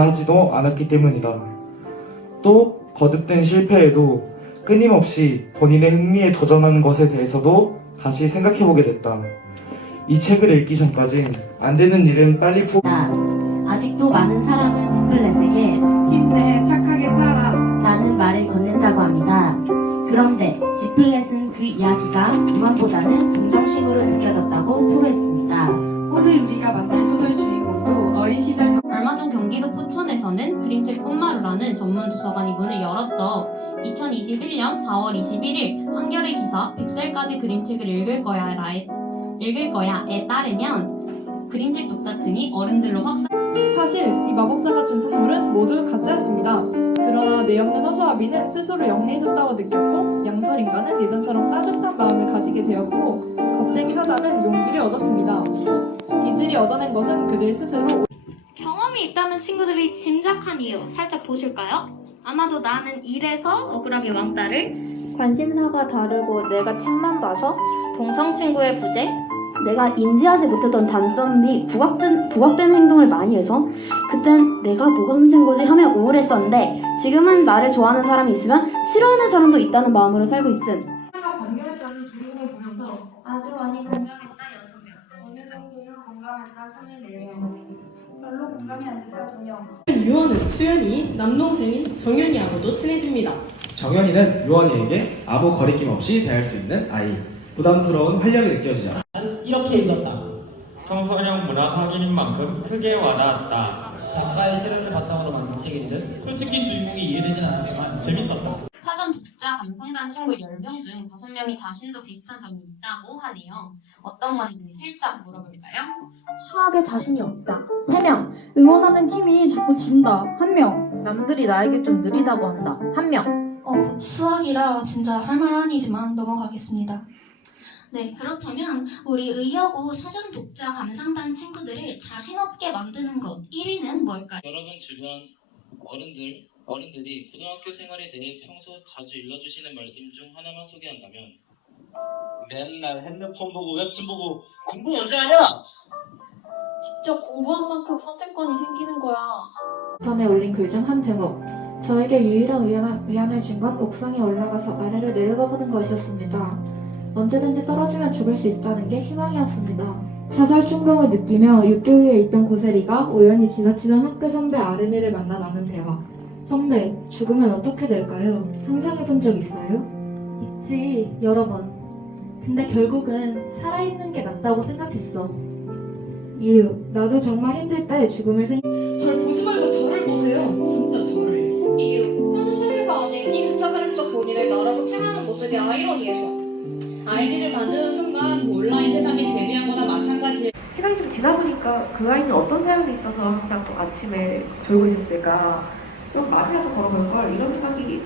하지도 않았기 때문이다. 또 거듭된 실패에도 끊임없이 본인의 흥미에 도전하는 것에 대해서도 다시 생각해보게 됐다. 이 책을 읽기 전까진 안 되는 일은 빨리 아직도 많은 사람은 지플렛에게 힘내, 착하게 살아 라는 말을 건넨다고 합니다. 그런데 지플렛은 그 이야기가 유언보다는 동정심으로 느껴졌다고 토로했습니다. 오늘 우리가 만날 소설 주인공도 어린 시절 얼마 전 경기도 포천에서는 그림책 꿈마루라는 전문 도서관이 문을 열었죠. 2021년 4월 21일 한겨레 기사 100살까지 그림책을 읽을 거야에 따르면 그림책 독자층이 어른들로 확산. 사실 이 마법사가 준 선물은 모두 가짜였습니다. 그러나 내 없는 허수아비는 스스로 영리해졌다고 느꼈고 양철 인간은 예전처럼 따뜻한 마음을 가지게 되었고 겁쟁이 사자는 용기를 얻었습니다. 이들이 얻어낸 것은 그들 스스로 경험이 있다는 친구들이 짐작한 이유 살짝 보실까요? 아마도 나는 이래서 억울하게 왕따를 관심사가 다르고 내가 책만 봐서 동성 친구의 부재, 내가 인지하지 못했던 단점 및 부각된 행동을 많이 해서 그땐 내가 뭐가 문제인 거지 하며 우울했었는데 지금은 나를 좋아하는 사람이 있으면 싫어하는 사람도 있다는 마음으로 살고 있음. 공감했다는 주인공을 보면서 아주 많이 공감했다 6명, 어느 정도는 공감했다 24명, 별로 공감이 안 됐다 2명. 유언은 수연이 남동생인 정연이하고도 친해집니다. 정연이는 유언이에게 아무 거리낌 없이 대할 수 있는 아이. 부담스러운 활력이 느껴지지 않아. 이렇게 읽었다. 청소년 문화 확인인 만큼 크게 와닿았다. 작가의 시련을 바탕으로 만든 책인 듯 솔직히 주인공이 이해되진 않았지만 재밌었다. 사전 독자 감상단 친구 10명 중 5명이 자신도 비슷한 점이 있다고 하네요. 어떤 건지 살짝 물어볼까요? 수학에 자신이 없다. 3명. 응원하는 팀이 자꾸 진다. 1명. 남들이 나에게 좀 느리다고 한다. 1명. 수학이라 진짜 할 말 아니지만 넘어가겠습니다. 네, 그렇다면 우리 의여고 사전 독자 감상단 친구들을 자신 없게 만드는 것 1위는 뭘까요? 여러분 주변 어른들이 고등학교 생활에 대해 평소 자주 일러주시는 말씀 중 하나만 소개한다면 맨날 핸드폰 보고 웹툰 보고 공부 언제 하냐? 직접 공부한 만큼 선택권이 생기는 거야. 전에 올린 글 중 한 대목. 저에게 유일한 위안을 준 건 옥상에 올라가서 아래를 내려다보는 것이었습니다. 언제든지 떨어지면 죽을 수 있다는 게 희망이었습니다. 자살 충동을 느끼며 6개월에 있던 고세리가 우연히 지나치던 학교 선배 아르미를 만나 나눈 대화. 선배, 죽으면 어떻게 될까요? 상상해 본 적 있어요? 있지, 여러 번. 근데 결국은 살아있는 게 낫다고 생각했어. 이유, 나도 정말 힘들 때 죽음을 절 보지 말고 저를 보세요. 진짜 저를. 이유, 현실 세계가 아닌 2차 세력적 본인을 나라고 칭하는 모습이 아이러니해서. 아이디를 만드는 순간 온라인 세상에 데뷔한 거나 마찬가지예요. 시간이 좀 지나 보니까 그 아이는 어떤 사연이 있어서 항상 또 아침에 졸고 있었을까, 좀 말이라도 걸어볼 걸, 이런 생각이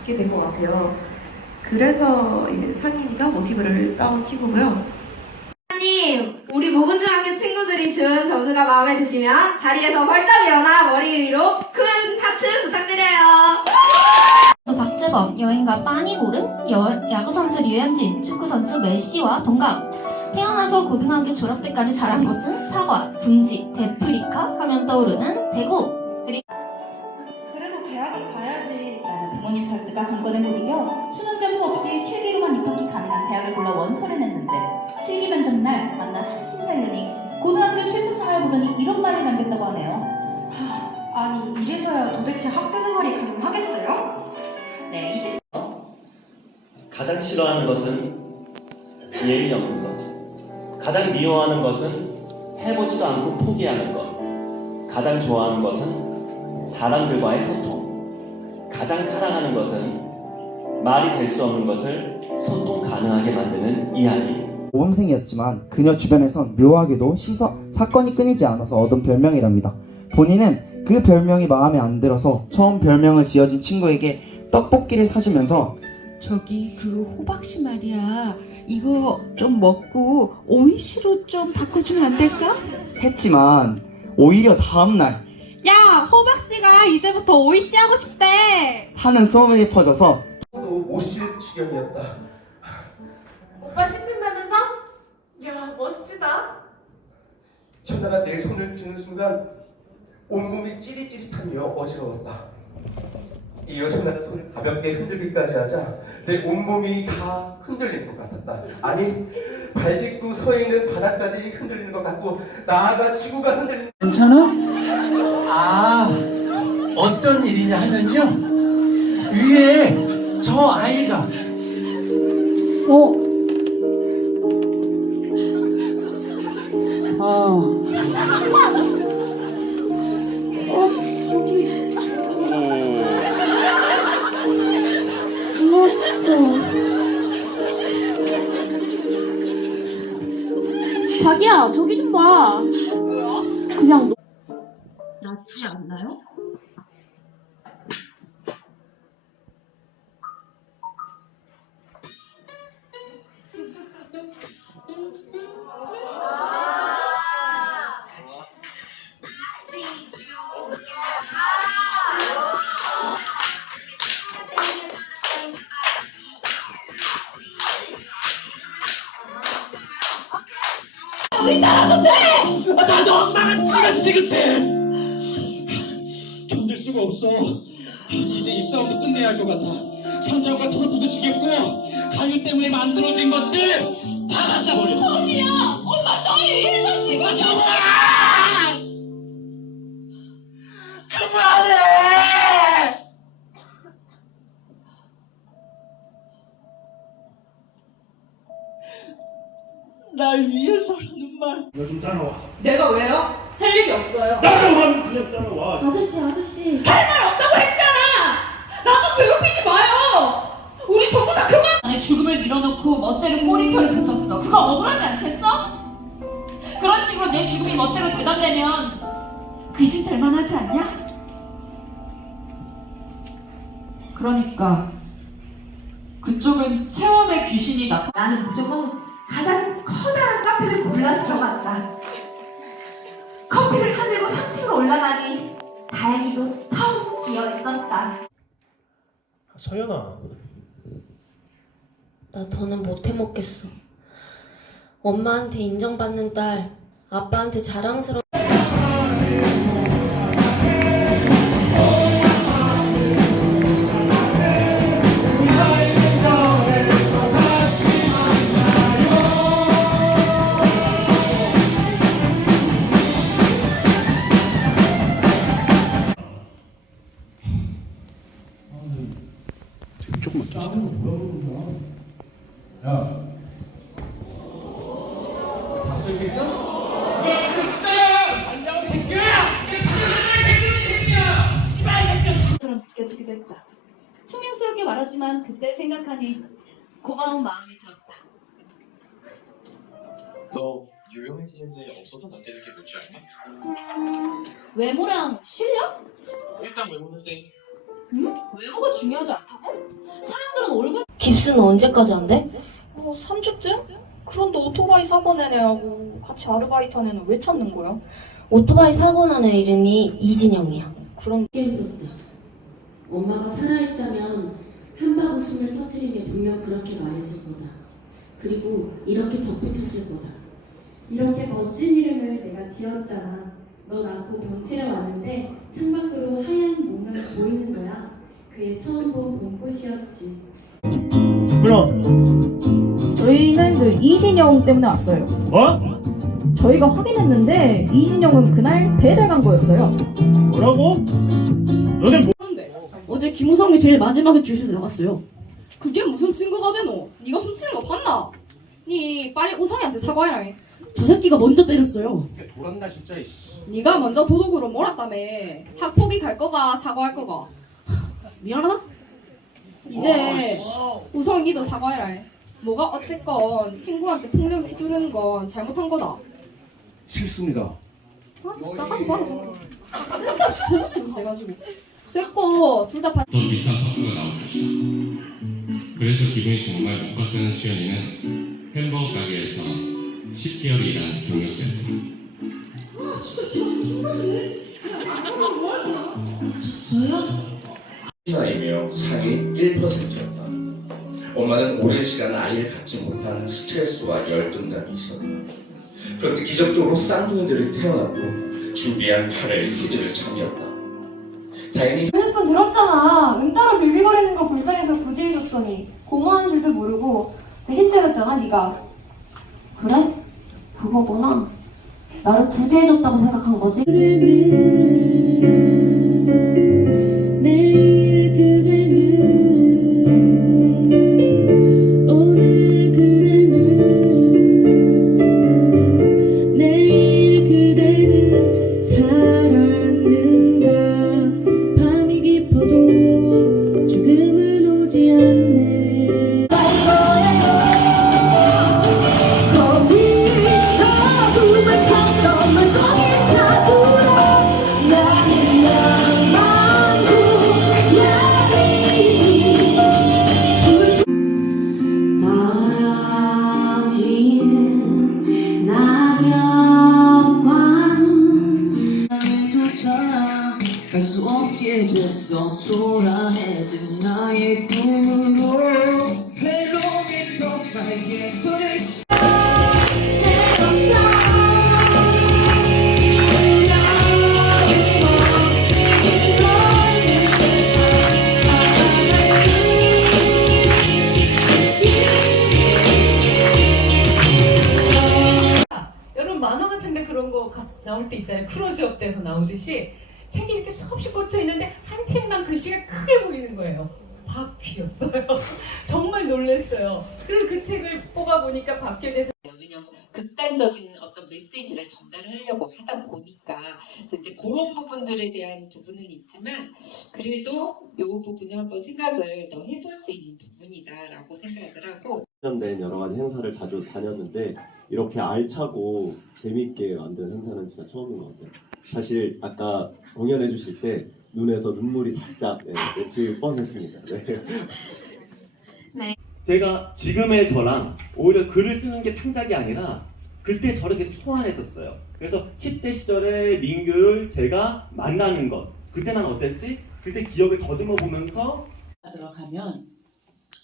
있게 된 것 같아요. 그래서 상인이가 모티브를 따온 친구고요. 선생님, 우리 모근중학교 친구들이 준 점수가 마음에 드시면 자리에서 벌떡 일어나 머리 위로 큰 하트 부탁드려요. 박재범, 여행가 빠니보르, 야구선수 류현진, 축구선수 메시와 동갑. 태어나서 고등학교 졸업 때까지 자란 곳은 사과, 분지, 데프리카 하면 떠오르는 대구. 그래도 대학은 가야지. 나는 부모님 절대가 관건에 못 이겨 수능 점수 없이 실기로만 입학이 가능한 대학을 골라 원서를 냈는데 실기 면접 날 만난 한 신사연이 고등학교 출석생활 보더니 이런 말을 남겼다고 하네요. 아니, 이래서야 도대체 학교 생활이 가능하겠어요? 네, 가장 싫어하는 것은 예의 없는 것. 가장 미워하는 것은 해보지도 않고 포기하는 것. 가장 좋아하는 것은 사람들과의 소통. 가장 사랑하는 것은 말이 될 수 없는 것을 소통 가능하게 만드는 이 아이. 모범생이었지만 그녀 주변에선 묘하게도 사건이 끊이지 않아서 얻은 별명이랍니다. 본인은 그 별명이 마음에 안 들어서 처음 별명을 지어진 친구에게 떡볶이를 사주면서 저기 그 호박씨 말이야, 이거 좀 먹고 오이씨로 좀 바꿔주면 안 될까? 했지만 오히려 다음날 야, 호박씨가 이제부터 오이씨 하고 싶대 하는 소문이 퍼져서 못 쉴 지경이었다. 오빠 씻는다면서? 야, 멋지다. 현아가 내 손을 드는 순간 온몸이 찌릿찌릿하며 어지러웠다. 이어서 나는 손을 가볍게 흔들기까지 하자 내 온몸이 다 흔들리는 것 같았다. 아니, 발 딛고 서 있는 바닥까지 흔들리는 것 같고 나아가 지구가 흔들리는. 괜찮아? 아, 어떤 일이냐 하면요, 위에 저 아이가 자기야, 저기 좀 봐. 그냥 낫지 않나요? 우리 살아도 돼! 나도 엄마가 지긋지긋해! 견딜 수가 없어. 이제 이 싸움도 끝내야 할 것 같아. 현장과 트로피도 지겠고 강의 때문에 만들어진 것들 다 갖다 버려. 선이야! 엄마 너희 이래서 지금 그만해! 날 위해서라는 말. 너 좀 따라와. 내가 왜요? 할 얘기 없어요. 따라오라면 그냥 따라와. 아저씨. 할 말 없다고 했잖아. 나도 괴롭히지 마요. 우리 전부 다 그만. 아니 죽음을 밀어놓고 멋대로 꼬리표를 붙였어. 그거 억울하지 않겠어? 그런 식으로 내 죽음이 멋대로 재단되면 귀신 될 만하지 않냐? 그러니까 그쪽은 채원의 귀신이 나는 무조건 가장 커다란 카페를 골라 들어갔다. 커피를 사들고 3층으로 올라가니 다행히도 텅 비어 있었다. 서연아, 나 더는 못 해먹겠어. 엄마한테 인정받는 딸, 아빠한테 자랑스러운 조금만 더. 야. 박수 새끼야? 안녕 새끼야! 처럼 느껴지기도 했다. 투명스럽게 말하지만 그때 생각하니 고마운 마음이 들었다. 너 유명해지는데 없어서 못 되는 게 뭔지 알니? 외모랑 실력? 일단 외모인데 응? 외모가 중요하지 않다고? 사람들은 얼굴 깁스는 언제까지 한대? 3주쯤? 그런데 오토바이 사고 낸 애하고 같이 아르바이트 한 애는 왜 찾는 거야? 오토바이 사고 난 애 이름이 이진영이야. 그럼 깨물었다. 엄마가 살아있다면 한박 웃음을 터뜨리며 분명 그렇게 말했을 거다. 그리고 이렇게 덧붙였을 거다. 이렇게 멋진 이름을 내가 지었잖아. 넌 안고 병치러 왔는데 창밖으로 하얀 뭔가가 보이는 거야. 그의 처음 본 봄꽃이었지. 그럼 저희는 그 이신영 때문에 왔어요. 뭐? 저희가 확인했는데 이신영은 그날 배달 간 거였어요. 뭐라고? 너네 뭐? 어제 김우성이 제일 마지막에 주시에서 나갔어요. 그게 무슨 증거가 되노? 네가 훔치는 거 봤나? 니 빨리 우성이한테 사과해라. 저 새끼가 먼저 때렸어요. 돌았나 진짜 이씨. 네가 먼저 도둑으로 몰았다며. 학폭이 갈 거가 사과할 거가. 미안하다. 이제 우성이 니도 사과해라. 뭐가 어쨌건 친구한테 폭력 휘두르는 건 잘못한 거다. 싫습니다. 아저 싸가지 봐라 저거. 쓸데없이 재수심이 세가지고. 됐고 둘 다 더 비싼 사투가 나올 것이다. 그래서 기분이 정말 못 갔다는 수연이는 햄버거 가게에서 10개월 일한 경력자였다. 나이며 상위 1%였다. 엄마는 오랜 시간 아이를 갖지 못한 스트레스와 열등감이 있었다. 그런데 기적적으로 쌍둥이들이 태어났고 준비한 팔을 후드를 참이었다. 다행히 핸드폰 들었잖아. 응따라 빌빌거리는 거 불쌍해서 구제해줬더니 고마운 줄도 모르고 대신 때렸잖아 네가. 그래? 그거구나. 나를 구제해줬다고 생각한 거지? 내일 그대는 오늘 그대는 내일 그대는 살았는가 밤이 깊어도 죽음은 오지 않네 거기서 꿈을 쳤어 널 거기 잡으러 나는 양만구 야리 떨어지는 낙엽과는 조차 갈 수 없게 됐어 초라해진 나의 꿈으로 회로에 더 밝게 여러분 만화 같은데 그런 거 나올 때 있잖아요. 클로즈업 돼서 나오듯이 책이 이렇게 수없이 꽂혀 있는데 한 책만 글씨가 크게 보이는 거예요. 바퀴였어요. 정말 놀랐어요. 그래서 그 책을 뽑아보니까 바퀴에 대해서 극단적인 어떤 메시지를 전달하려고 하다 보니까 그래서 이제 그런 부분들에 대한 부분은 있지만 그래도 이 부분을 한번 생각을 더 해볼 수 있는 부분이다라고 생각을 하고 관련된 여러 가지 행사를 자주 다녔는데 이렇게 알차고 재밌게 만든 행사는 진짜 처음인 것 같아요. 사실 아까 공연해 주실 때 눈에서 눈물이 살짝 맺힐 뻔했습니다. 네. 제가 지금의 저랑 오히려 글을 쓰는 게 창작이 아니라 그때 저를 계속 소환했었어요. 그래서 10대 시절의 민규를 제가 만나는 것, 그때 난 어땠지? 그때 기억을 더듬어 보면서 들어가면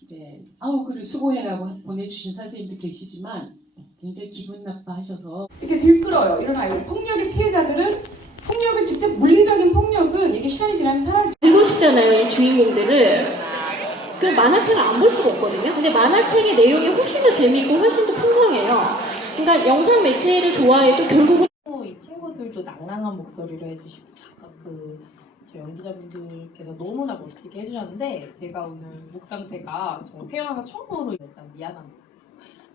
이제 아우 글을 수고해라고 보내주신 선생님도 계시지만 굉장히 기분 나빠하셔서 이렇게 들끓어요. 이런 아이들. 폭력의 피해자들은 폭력을 직접 물리적인 폭력은 이게 시간이 지나면 사라지고 알고 싶잖아요, 이 주인공들을. 그 만화책을 안 볼 수가 없거든요. 근데 만화책의 내용이 훨씬 더 재미있고 훨씬 더 풍성해요. 그러니까 영상 매체를 좋아해도 결국은 이 친구들도 낭랑한 목소리로 해주시고 제 연기자분들께서 너무나 멋지게 해주셨는데 제가 오늘 목 상태가 태어나서 처음으로 일단 미안합니다.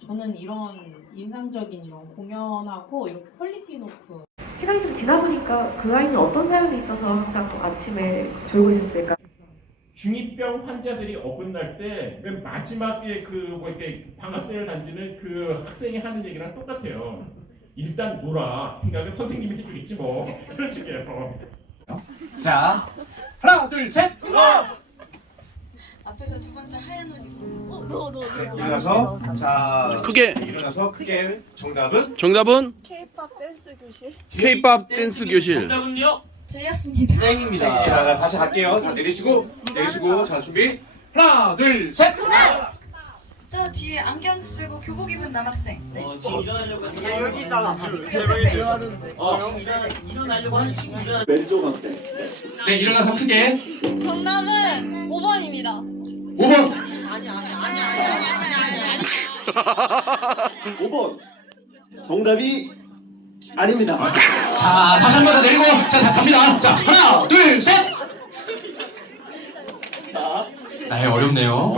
저는 이런 인상적인 이런 공연하고 이렇게 퀄리티 높은 시간이 좀 지나보니까 그 아이는 어떤 사연이 있어서 항상 또 아침에 졸고 있었을까? 중2병 환자들이 어긋날 때 맨 마지막에 뭐 이렇게 방아쇠를 던지는 그 학생이 하는 얘기랑 똑같아요. 일단 놀아. 생각은 선생님이 해주겠지 뭐. 그런 식이에요. 자, 하나, 둘, 셋! 앞에서 두 번째 하얀 옷 입고. 일어나서 자 크게 일어나서 크게 정답은 K-pop 댄스 교실. K-pop 댄스 교실. 정답은요? 틀렸습니다. 땡입니다. 자, 다시 갈게요. 자, 내리시고 자, 준비. 하나, 둘, 셋! 저 뒤에 안경 쓰고 교복 입은 남학생. 네. 지금 일어나려고 여기다. 일어나려고 하는 친구 왼쪽 학생. 네, 일어나서 크게. 정답은 5번입니다. 5번. 아니. 5번. 정답이 아닙니다. 자, 다시 한 번 더 내리고 자, 갑니다. 자, 하나, 둘, 셋! 아, 어렵네요.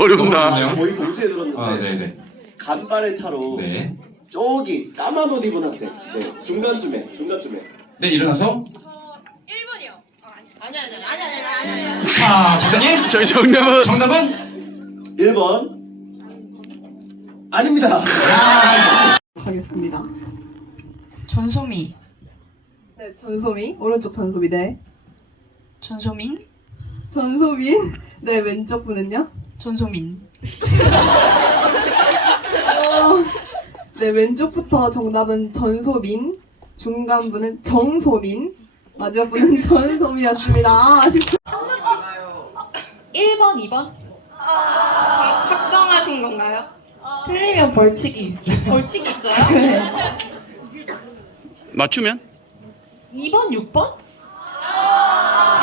어렵네요. 거의 동시에 들었는데 네네. 간발의 차로 저기 까만 옷 입은 학생 중간쯤에 네, 일어나서 1번이요. 아니. 자, 작가님 저희 정답은 1번 아닙니다. 하겠습니다. 전소미. 네, 전소미. 오른쪽 전소미. 네. 전소민. 전소민. 네, 왼쪽 분은요? 전소민. 네, 왼쪽부터 정답은 전소민. 중간 분은 정소민. 마지막 분은 전소미였습니다. 아쉽죠? 1번, 2번? 확정하신 건가요? 틀리면 벌칙이 있어요. 벌칙이 있어요? 네. 맞추면? 2번, 6번?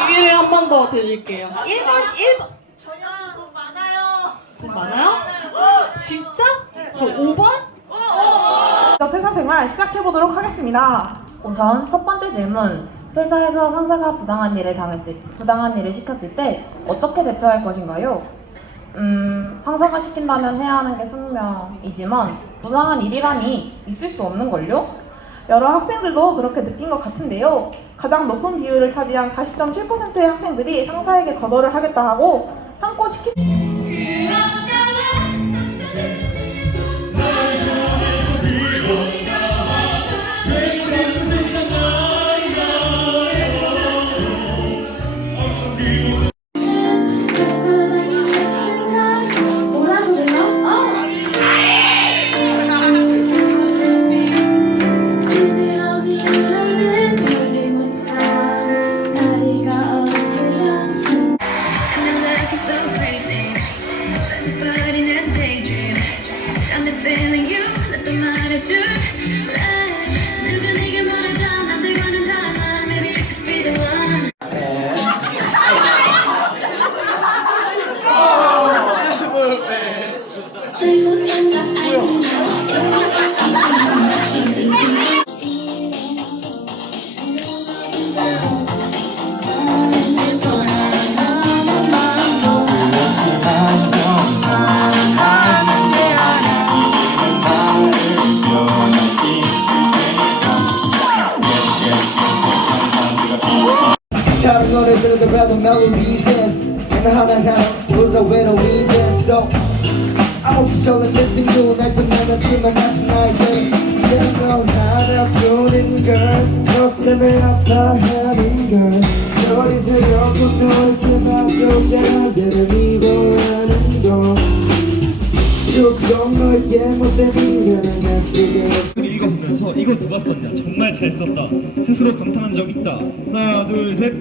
기회를 한 번 더 드릴게요. 1번. 저녁에 돈 많아요. 돈 많아요? 진짜? 그럼 5번? 회사 생활 시작해보도록 하겠습니다. 우선 첫 번째 질문. 회사에서 상사가 부당한 일을 시켰을 때 어떻게 대처할 것인가요? 상사가 시킨다면 해야 하는 게 숙명이지만 부당한 일이라니 있을 수 없는걸요? 여러 학생들도 그렇게 느낀 것 같은데요. 가장 높은 비율을 차지한 40.7%의 학생들이 상사에게 거절을 하겠다 하고 참고 다른 노래 들어도 멜로디는 하나하나 불러 외로운 so I'm official and missing you 날 떠나놨지만 다시 나에게 넌 하나뿐인 걸 너 때문에 아파하는 걸 널 잊으려고 널 놔둬야 나를 미워하는 걸 쭉 너에게 못된 인간은 날 수가 없어 읽어보면서 이거 누가 썼냐 정말 잘 썼다 스스로 감탄한 적 있다. 하나 둘 셋.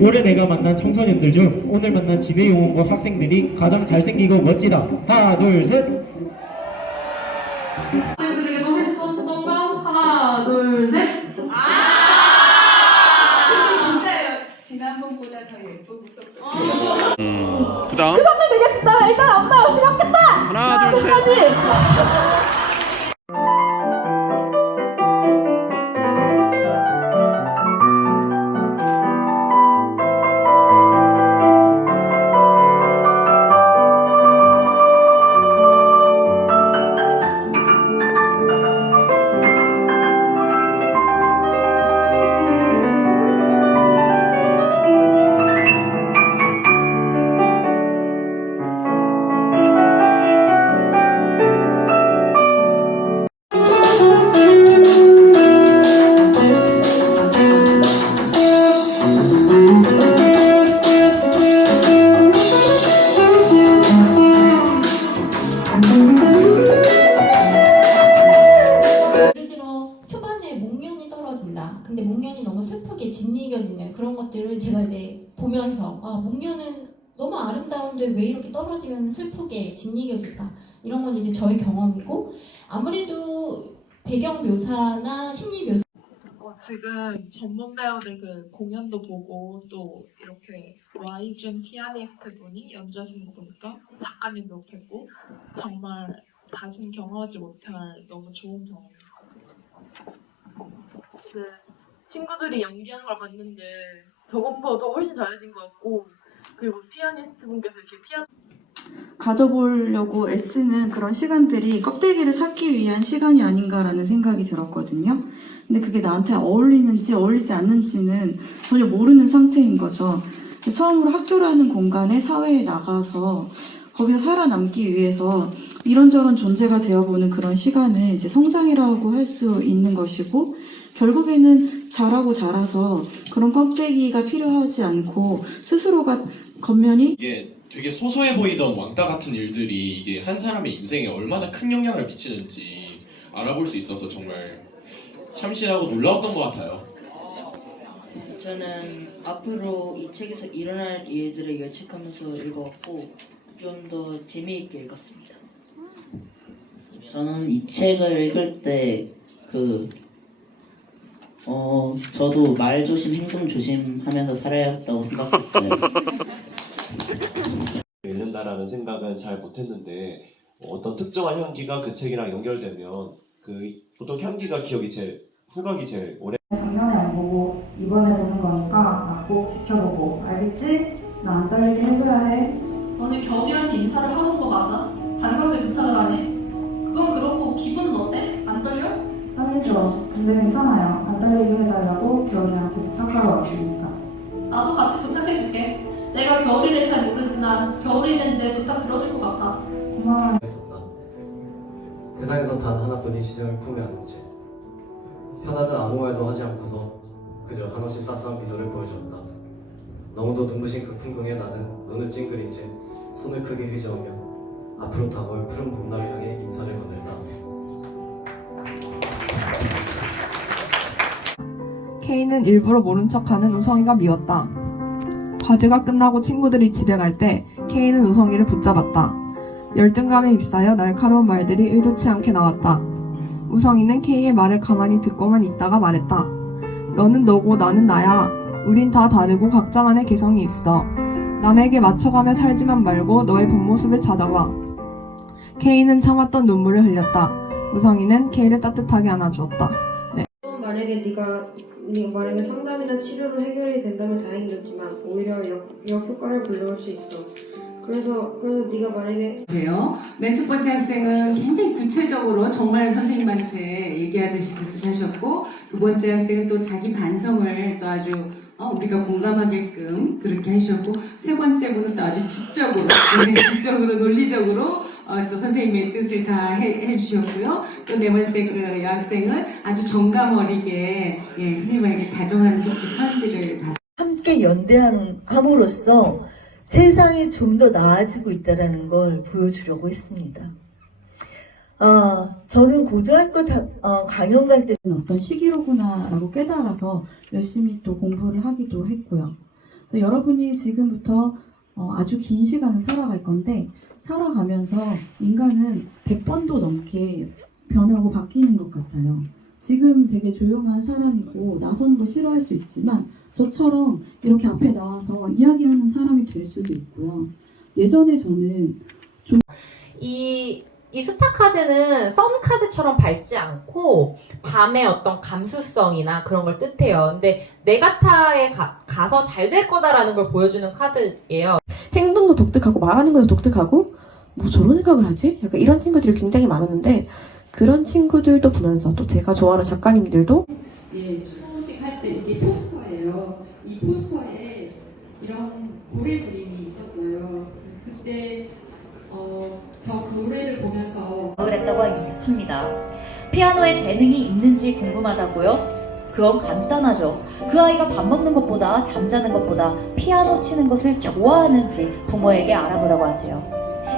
올해 내가 만난 청소년들 중 오늘 만난 지배용원고 학생들이 가장 잘생기고 멋지다. 하나 둘 셋. 학생들에게도 했었던가? 하나 둘 셋. 진짜요. 지난번보다 더 예쁘고 그다음 그 선배 내가 진짜 일단 엄마 없이 받겠다. 하나 둘 셋. 근데 목련이 너무 슬프게 짓이겨지는 그런 것들을 제가 이제 보면서 목련은 너무 아름다운데 왜 이렇게 떨어지면 슬프게 짓이겨질까 이런 건 이제 저의 경험이고 아무래도 배경 묘사나 심리 묘사 지금 전문 배우들 그 공연도 보고 또 이렇게 와이준 피아니스트 분이 연주하시는 거 보니까 작가님도 뵙고 정말 다신 경험하지 못할 너무 좋은 경험이에요. 네, 친구들이 연기하는 걸 봤는데 저번보다 훨씬 잘해진 것 같고 그리고 피아니스트 분께서 이렇게 가져보려고 애쓰는 그런 시간들이 껍데기를 찾기 위한 시간이 아닌가라는 생각이 들었거든요. 근데 그게 나한테 어울리는지 어울리지 않는지는 전혀 모르는 상태인 거죠. 처음으로 학교라는 공간에 사회에 나가서 거기서 살아남기 위해서 이런저런 존재가 되어보는 그런 시간을 이제 성장이라고 할 수 있는 것이고 결국에는 자라고 자라서 그런 껍데기가 필요하지 않고 스스로가 겉면이 이게 되게 소소해 보이던 왕따 같은 일들이 이게 한 사람의 인생에 얼마나 큰 영향을 미치는지 알아볼 수 있어서 정말 참신하고 놀라웠던 것 같아요. 저는 앞으로 이 책에서 일어날 일들을 예측하면서 읽어왔고 좀 더 재미있게 읽었습니다. 저는 이 책을 읽을 때 그 저도 말 조심, 행동 조심하면서 살아야겠다고 생각했어요. 읽는다라는 생각은 잘 못했는데 어떤 특정한 향기가 그 책이랑 연결되면 그 보통 향기가 후각이 제일 오래. 작년에 안 보고 이번에 보는 거니까 나 꼭 지켜보고 알겠지? 나 안 떨리게 해줘야 해. 너네 겨울이한테 인사를 하는 거 맞아? 반건지 부탁을 안 해? 그건 그렇고 기분은 어때? 안 떨려? 떨리죠. 근데 괜찮아요. 안 떨리게 해달라고 겨울이한테 부탁하러 왔으니까. 나도 같이 부탁해줄게. 내가 겨울이를 잘 모르지만 겨울이는 내 부탁 들어줄 것 같아. 고마워요. 세상에서 단 하나뿐인 시정을 품에 안는지 편하든 아무 말도 하지 않고서 그저 한없이 따스한 미소를 보여주었다. 너무도 눈부신 그 풍경에 나는 눈을 찡그린 채 손을 크게 휘저으며 앞으로 다가올 푸른 봄날을 향해 인사를 건넸다. K는 일부러 모른 척하는 우성이가 미웠다. 과제가 끝나고 친구들이 집에 갈 때 K는 우성이를 붙잡았다. 열등감에 휩싸여 날카로운 말들이 의도치 않게 나왔다. 우성이는 K의 말을 가만히 듣고만 있다가 말했다. 너는 너고 나는 나야. 우린 다 다르고 각자만의 개성이 있어. 남에게 맞춰가며 살지만 말고 너의 본 모습을 찾아봐. K는 참았던 눈물을 흘렸다. 우성이는 K를 따뜻하게 안아주었다. 네. 만약에 상담이나 치료로 해결이 된다면 다행이겠지만 오히려 역효과를 불러올 수 있어. 그래서 네가 만약에 돼요. 맨 첫 번째 학생은 굉장히 구체적으로 정말 선생님한테 얘기하듯이 그렇게 하셨고, 두 번째 학생은 또 자기 반성을 또 아주 우리가 공감하게끔 그렇게 하셨고, 세 번째 분은 또 아주 지적으로 논리적으로 또 선생님의 뜻을 다 해주셨고요. 또 네 번째 그 여학생은 아주 정감 어리게 선생님에게 다정한 편지를 다 함께 연대함으로써 세상이 좀 더 나아지고 있다는 걸 보여주려고 했습니다. 저는 고등학교 강연 갈 때 어떤 시기로구나라고 깨달아서 열심히 또 공부를 하기도 했고요. 여러분이 지금부터 아주 긴 시간을 살아갈 건데 살아가면서 인간은 100번도 넘게 변하고 바뀌는 것 같아요. 지금 되게 조용한 사람이고 나서는 거 싫어할 수 있지만 저처럼 이렇게 앞에 나와서 이야기하는 사람이 될 수도 있고요. 예전에 저는 좀 이 스타카드는 선카드처럼 밝지 않고 밤의 어떤 감수성이나 그런 걸 뜻해요. 근데 네가타에 가서 잘 될 거다라는 걸 보여주는 카드예요. 행동도 독특하고 말하는 것도 독특하고 뭐 저런 생각을 하지? 약간 이런 친구들이 굉장히 많았는데 그런 친구들도 보면서 또 제가 좋아하는 작가님들도 수료식 할 때 이게 포스터예요. 이 포스터에 이런 고래 그림이 있었어요. 그때 저 고래를 보면서 그랬다고 합니다. 피아노에 재능이 있는지 궁금하다고요? 그건 간단하죠. 그 아이가 밥 먹는 것보다 잠자는 것보다 피아노 치는 것을 좋아하는지 부모에게 알아보라고 하세요.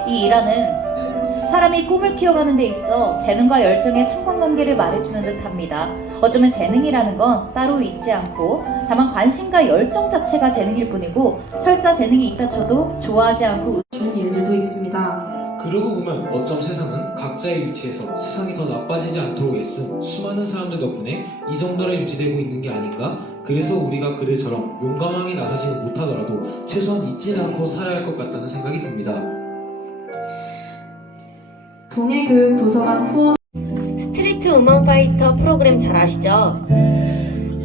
이 일화는 사람이 꿈을 키워가는 데 있어 재능과 열정의 상관관계를 말해주는 듯합니다. 어쩌면 재능이라는 건 따로 있지 않고 다만 관심과 열정 자체가 재능일 뿐이고 설사 재능이 있다 쳐도 좋아하지 않고 좋은 일들도 있습니다. 그러고 보면 어쩜 세상은 각자의 위치에서 세상이 더 나빠지지 않도록 애쓴 수많은 사람들 덕분에 이 정도로 유지되고 있는 게 아닌가? 그래서 우리가 그들처럼 용감하게 나서지는 못하더라도 최소한 잊지 않고 살아야 할 것 같다는 생각이 듭니다. 동해교육 도서관 후원 스트리트 우먼 파이터 프로그램 잘 아시죠?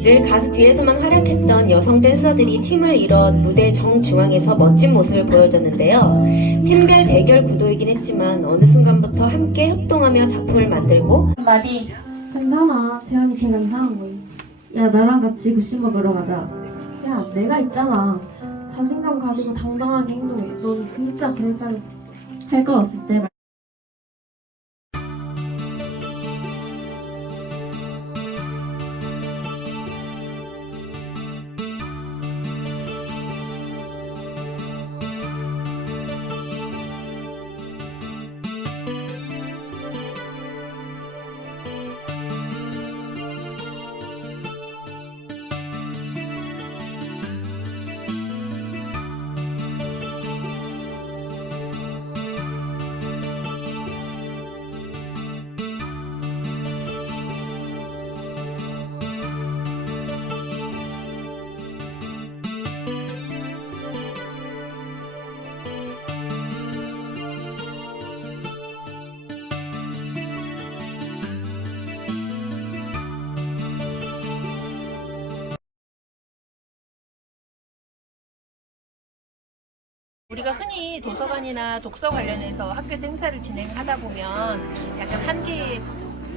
늘 가수 뒤에서만 활약했던 여성 댄서들이 팀을 이뤄 무대 정중앙에서 멋진 모습을 보여줬는데요. 팀별 대결 구도이긴 했지만 어느 순간부터 함께 협동하며 작품을 만들고 마디 괜찮아. 재현이 걔가 이상한 거임. 야 나랑 같이 굿신 먹으러 가자. 야 내가 있잖아. 자신감 가지고 당당하게 행동해. 넌 진짜 그럴 줄 할 거 없을 때 우리가 흔히 도서관이나 독서 관련해서 학교에서 행사를 진행하다 보면 약간 한계에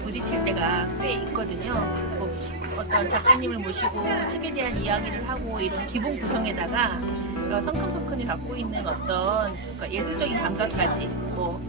부딪힐 때가 꽤 있거든요. 뭐 어떤 작가님을 모시고 책에 대한 이야기를 하고 이런 기본 구성에다가 성큼성큼이 갖고 있는 어떤 예술적인 감각까지 뭐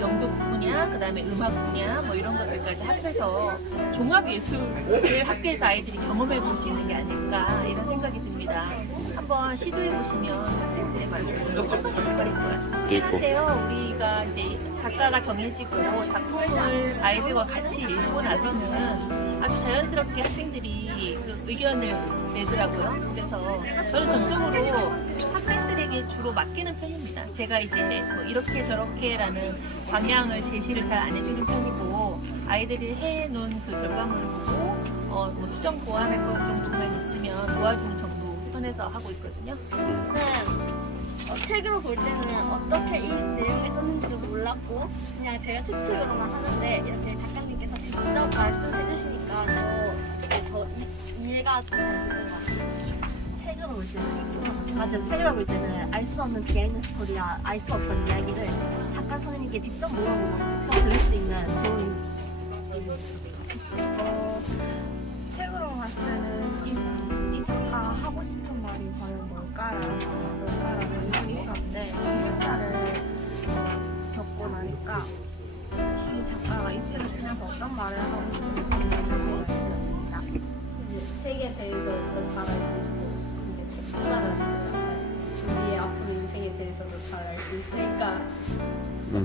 연극 분야, 그 다음에 음악 분야 뭐 이런 것들까지 합해서 종합 예술을 학교에서 아이들이 경험해 볼 수 있는 게 아닐까 이런 생각이 듭니다. 한번 시도해 보시면 학생들의 만족도가 높아질 것 같습니다. 한데요, 우리가 이제 작가가 정해지고 작품을 아이들과 같이 읽고 나서는 아주 자연스럽게 학생들이 그 의견을 내더라고요. 그래서 저는 점점으로 학생들에게 주로 맡기는 편입니다. 제가 이제 뭐 이렇게 저렇게라는 방향을 제시를 잘 안 해주는 편이고 아이들이 해놓은 그 결과물을 보고 뭐 수정 보완할 것 정도만 있으면 도와주는 정도 선에서 하고 있거든요. 책으로 볼 때는 어떻게 이 내용이 썼는지도 몰랐고 그냥 제가 추측으로만 하는데 이렇게 작가님께서 직접 말씀해 주시니까 더 이해가 좀 잘 되는 것 같아요. 책으로 볼 때는 맞아요. 책으로 볼 때는 알 수 없는 비하인드 스토리야 알 수 없던 이야기를 작가 선생님께 직접 물어보고 직접 들을 수 있는 좋은 책으로 봤을 때는 이 작가 하고 싶은 말이 과연 뭘까라는 의문이 있었는데 현자를 겪고 나니까 이 작가가 이 책을 쓰면서 어떤 말을 하고 싶은지 자세히 느꼈습니다. 책에 대해서 더 잘 알 수 있고 이제 책보다는 우리의 앞으로 인생에 대해서도 잘 알 수 있으니까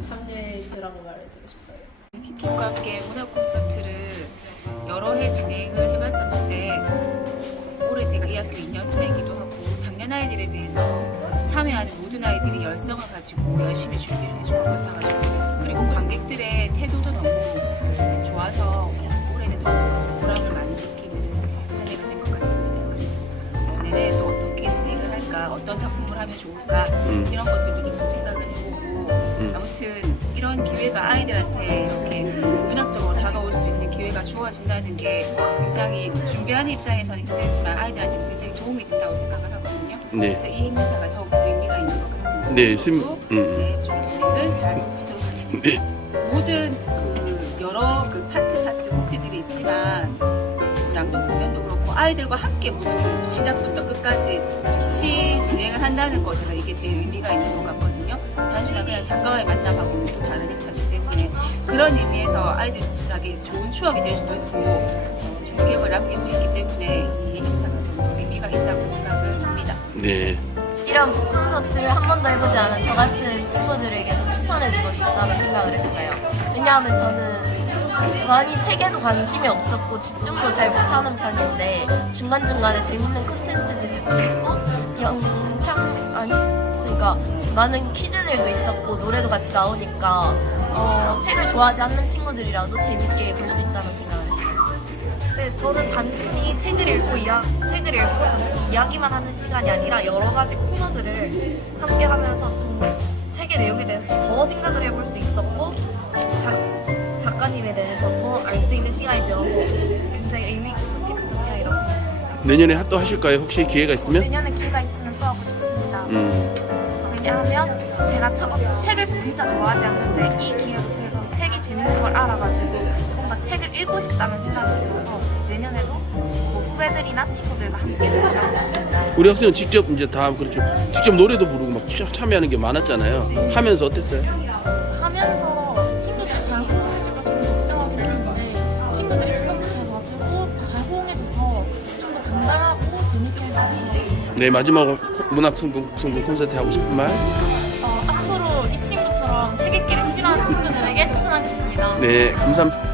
참여해 주라고 말해주고 싶어요. 키키과 함께 문학 콘서트를 여러 해 진행을 해봤었는데 올해 제가 이 학교 2년 차이기도 하고 작년 아이들에 비해서 참여하는 모든 아이들이 열성을 가지고 열심히 준비를 해준 것 같아가지고 그리고 관객들의 태도도 너무 좋아서 올해는 더 보람을 많이 느끼는 한 해가 된 것 같습니다. 내년에 또 어떻게 진행을 할까, 어떤 작품을 하면 좋을까 이런 것들도 좀 생각을 해보고 아무튼 이런 기회가 아이들한테 이렇게 문학적으로 다가올 수 있는 기회가 주어진다는 게 굉장히 준비하는 입장에서는 힘들지만 아이들한테 굉장히 도움이 된다고 생각을 하거든요. 네. 그래서 이 행사가 더욱 의미가 있는 것 같습니다. 네, 네, 좀 진행을 잘 하도록 하겠습니다. 네. 모든 그 여러 그 파트 곡지들이 있지만 낭독 공연도 그렇고 아이들과 함께 모든 시작부터 끝까지 같이 진행을 한다는 것에서 이게 제일 의미가 있는 것 같거든요. 단순한 그냥 작가와의 만남하고는 또 다른 행사이기 때문에 그런 의미에서 아이들에게 좋은 추억이 될 수도 있고 좋은 기억을 남길 수 있기 때문에 이 행사가 좀 의미가 있다고 생각을 합니다. 네. 이런 콘서트를 한 번도 해보지 않은 저 같은 친구들에게도 추천해주고 싶다는 생각을 했어요. 왜냐하면 저는 많이 책에도 관심이 없었고 집중도 잘 못하는 편인데 중간중간에 재밌는 콘텐츠들도 있고 그러니까 많은 퀴즈들도 있었고 노래도 같이 나오니까 책을 좋아하지 않는 친구들이라도 재밌게 볼 수 있다는 생각을 했어요. 네, 저는 단순히 책을 읽고 단순히 이야기만 하는 시간이 아니라 여러 가지 코너들을 함께 하면서 정말 책의 내용에 대해서 더 생각을 해볼 수 있었고 작가님에 대해서 더 알 수 있는 시간이 되어서 굉장히 의미 깊은 시간이라고 생각합니다. 내년에 또 하실까요? 혹시 기회가 있으면? 내년에 기회가 있으면 또 하고 싶습니다. 왜냐하면 제가 책을 진짜 좋아하지 않는데 이 기회를 통해서 책이 재밌는 걸 알아가지고 조금 더 책을 읽고 싶다는 생각이 들어서 내년에도 뭐 후배들이나 친구들과 함께 도전하고 싶습니다. 우리 학생은 직접 이제 다 그렇죠. 직접 노래도 부르고 막 참여하는 게 많았잖아요. 네. 하면서 어땠어요? 하면서 친구들이 잘 호응해줄까 좀 걱정하긴 했는데 친구들이 시선도 잘 맞추고 또 잘 호응해줘서 좀 더 당당하고 재밌게 할 수 있는 것 같아요. 네, 마지막으로 문학 성공 콘서트 하고 싶은 말? 앞으로 이 친구처럼 책 읽기를 싫어하는 친구들에게 추천하겠습니다. 네, 감사합니다.